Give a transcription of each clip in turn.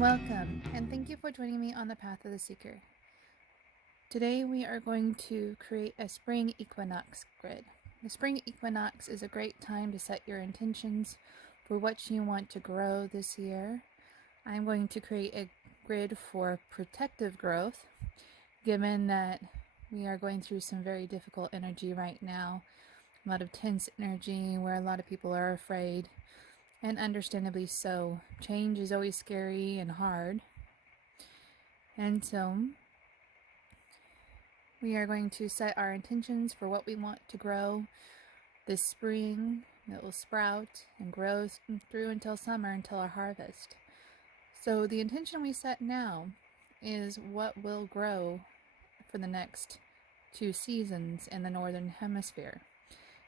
Welcome, and thank you for joining me on the Path of the Seeker. Today we are going to create a Spring Equinox grid. The Spring Equinox is a great time to set your intentions for what you want to grow this year. I'm going to create a grid for protective growth, given that we are going through some very difficult energy right now. A lot of tense energy where a lot of people are afraid. And understandably so. Change is always scary and hard. And so we are going to set our intentions for what we want to grow this spring that will sprout and grow through until summer, until our harvest. So the intention we set now is what will grow for the next 2 seasons in the Northern Hemisphere.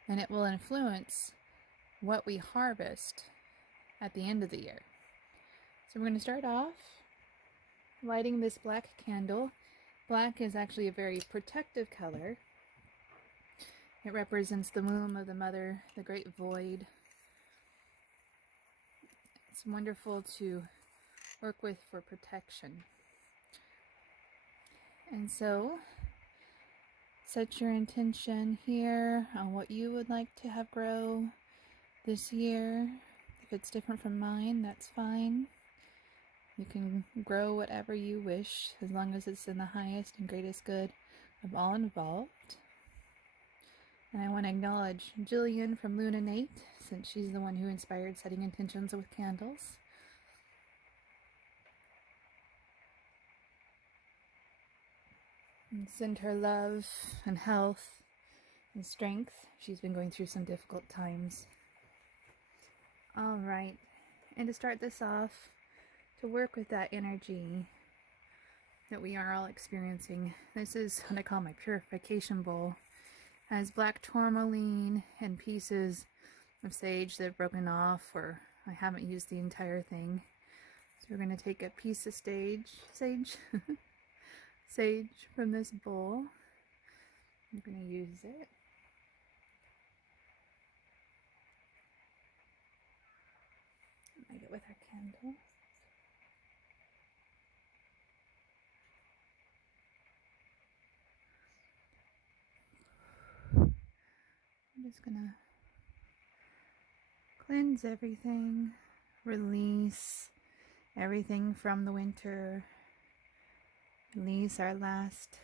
And it will influence what we harvest at the end of the year. So we're going to start off lighting this black candle. Black is actually a very protective color. It represents the womb of the mother, the great void. It's wonderful to work with for protection. And so, set your intention here on what you would like to have grow this year. If it's different from mine, that's fine. You can grow whatever you wish, as long as it's in the highest and greatest good of all involved. And I want to acknowledge Jillian from Rune, since she's the one who inspired setting intentions with candles. And send her love and health and strength. She's been going through some difficult times. Alright, and to start this off, to work with that energy that we are all experiencing, this is what I call my purification bowl. It has black tourmaline and pieces of sage that have broken off, or I haven't used the entire thing. So we're going to take a piece of sage from this bowl. I'm going to use it. Light it with our candle. I'm just gonna cleanse everything, release everything from the winter, release our last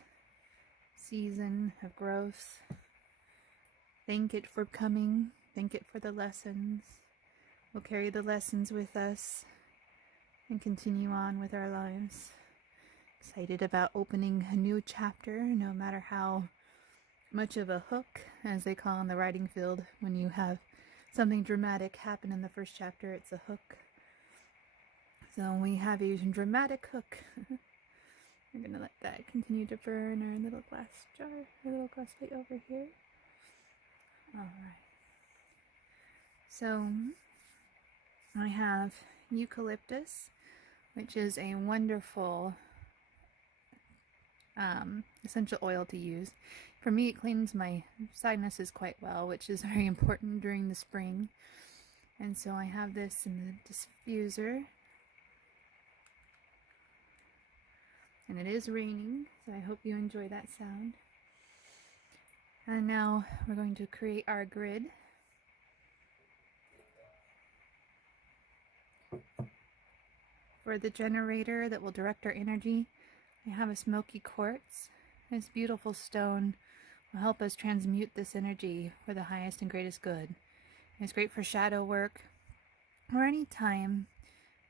season of growth. Thank it for coming, thank it for the lessons. We'll carry the lessons with us and continue on with our lives. Excited about opening a new chapter, no matter how much of a hook, as they call in the writing field, when you have something dramatic happen in the first chapter, it's a hook. So we have a dramatic hook. We're going to let that continue to burn our little glass jar, our little glass plate over here. Alright. So I have eucalyptus, which is a wonderful essential oil to use. For me, it cleans my sinuses quite well, which is very important during the spring. And so I have this in the diffuser. And it is raining, so I hope you enjoy that sound. And now we're going to create our grid. For the generator that will direct our energy, I have a smoky quartz. This beautiful stone will help us transmute this energy for the highest and greatest good. It's great for shadow work, or any time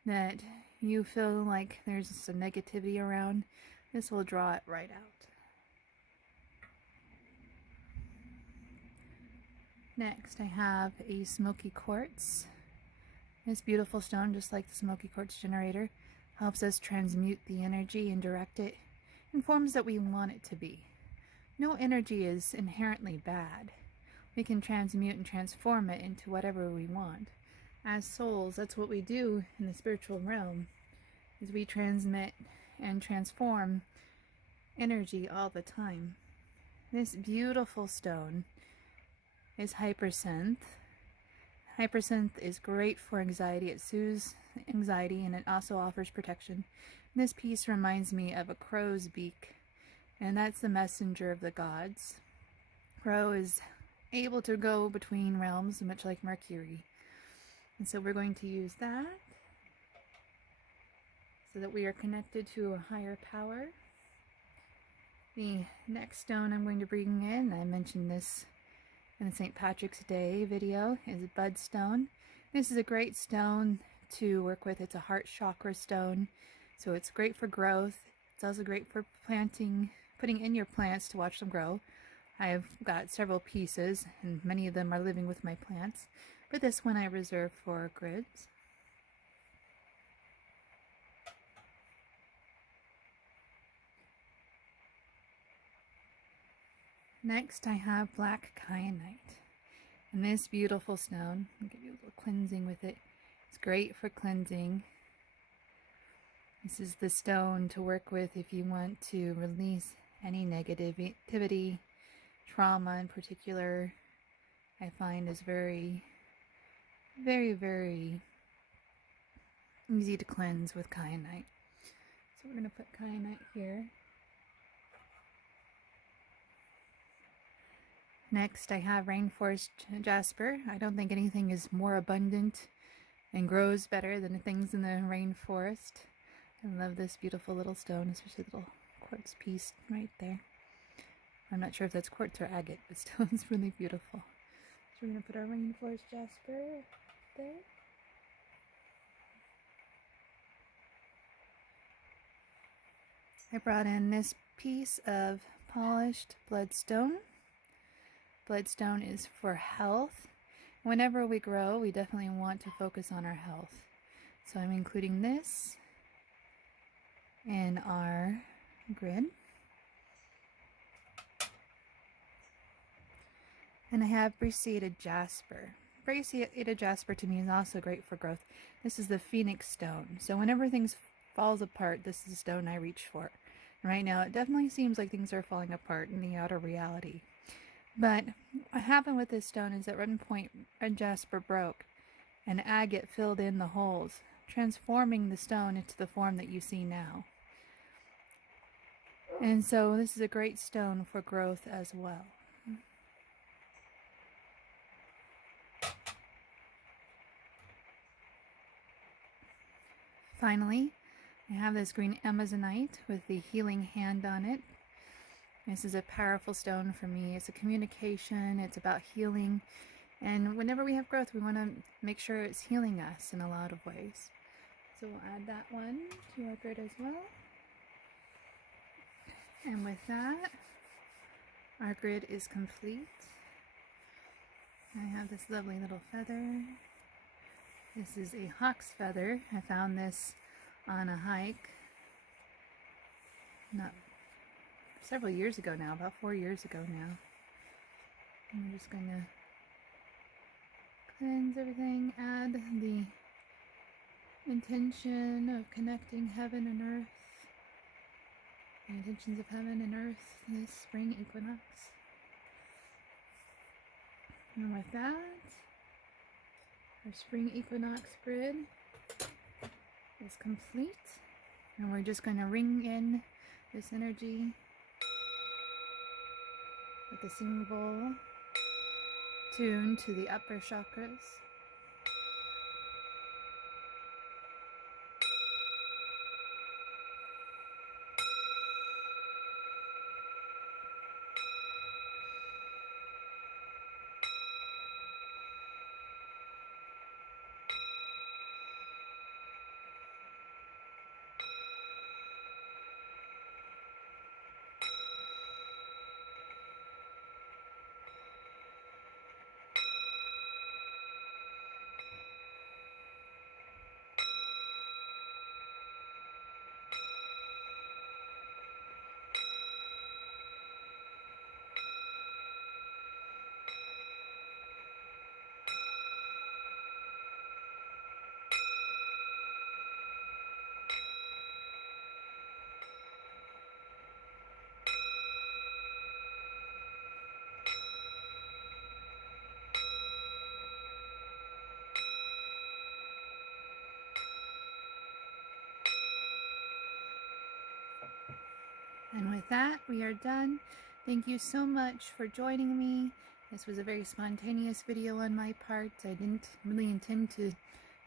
that you feel like there's some negativity around. This will draw it right out. Next, I have a smoky quartz. This beautiful stone, just like the smoky quartz generator, helps us transmute the energy and direct it in forms that we want it to be. No energy is inherently bad. We can transmute and transform it into whatever we want. As souls, that's what we do in the spiritual realm, is we transmit and transform energy all the time. This beautiful stone is hypersenth. Hypersense is great for anxiety. It soothes anxiety and it also offers protection. This piece reminds me of a crow's beak, and that's the messenger of the gods. Crow is able to go between realms, much like Mercury. And so we're going to use that so that we are connected to a higher power. The next stone I'm going to bring in, I mentioned this in the St. Patrick's Day video, is Budstone. This is a great stone to work with. It's a heart chakra stone, so it's great for growth. It's also great for planting, putting in your plants to watch them grow. I've got several pieces, and many of them are living with my plants, but this one I reserve for grids. Next, I have black kyanite. And this beautiful stone, I'll give you a little cleansing with it. It's great for cleansing. This is the stone to work with if you want to release any negativity, trauma in particular. I find is very, very, very easy to cleanse with kyanite. So we're going to put kyanite here. Next, I have rainforest jasper. I don't think anything is more abundant and grows better than the things in the rainforest. I love this beautiful little stone, especially the little quartz piece right there. I'm not sure if that's quartz or agate, but still it's really beautiful. So we're going to put our rainforest jasper there. I brought in this piece of polished bloodstone. Bloodstone is for health. Whenever we grow, we definitely want to focus on our health. So I'm including this in our grid. And I have brachiated jasper. Brachiated jasper to me is also great for growth. This is the phoenix stone. So whenever things falls apart, this is the stone I reach for. Right now, it definitely seems like things are falling apart in the outer reality. But what happened with this stone is at one point red jasper broke and agate filled in the holes, transforming the stone into the form that you see now. And so this is a great stone for growth as well. Finally, I have this green amazonite with the healing hand on it. This is a powerful stone for me. It's a communication, it's about healing, and whenever we have growth, we want to make sure it's healing us in a lot of ways. So we'll add that one to our grid as well. And with that, our grid is complete. I have this lovely little feather. This is a hawk's feather. I found this on a hike several years ago now, about 4 years ago now. I'm just going to cleanse everything, add the intention of connecting heaven and earth, the intentions of heaven and earth this spring equinox. And with that, our spring equinox grid is complete, and we're just going to ring in this energy with the singing bowl tuned to the upper chakras. And with that, we are done. Thank you so much for joining me. This was a very spontaneous video on my part. I didn't really intend to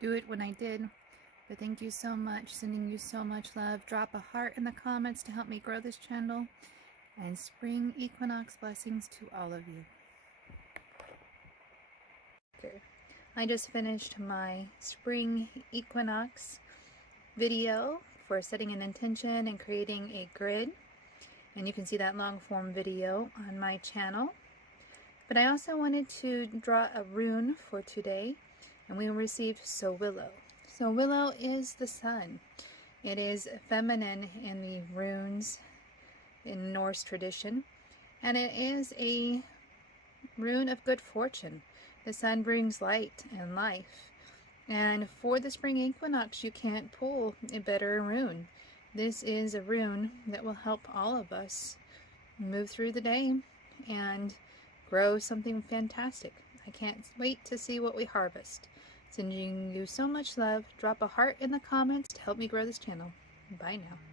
do it when I did, but thank you so much. Sending you so much love. Drop a heart in the comments to help me grow this channel. And spring equinox blessings to all of you. Okay. I just finished my spring equinox video for setting an intention and creating a grid. And you can see that long form video on my channel. But I also wanted to draw a rune for today, and we received So Willow. So Willow is the sun. It is feminine in the runes in Norse tradition, and it is a rune of good fortune. The sun brings light and life. And for the spring equinox, you can't pull a better rune. This is a rune that will help all of us move through the day and grow something fantastic. I can't wait to see what we harvest. Sending you so much love. Drop a heart in the comments to help me grow this channel. Bye now.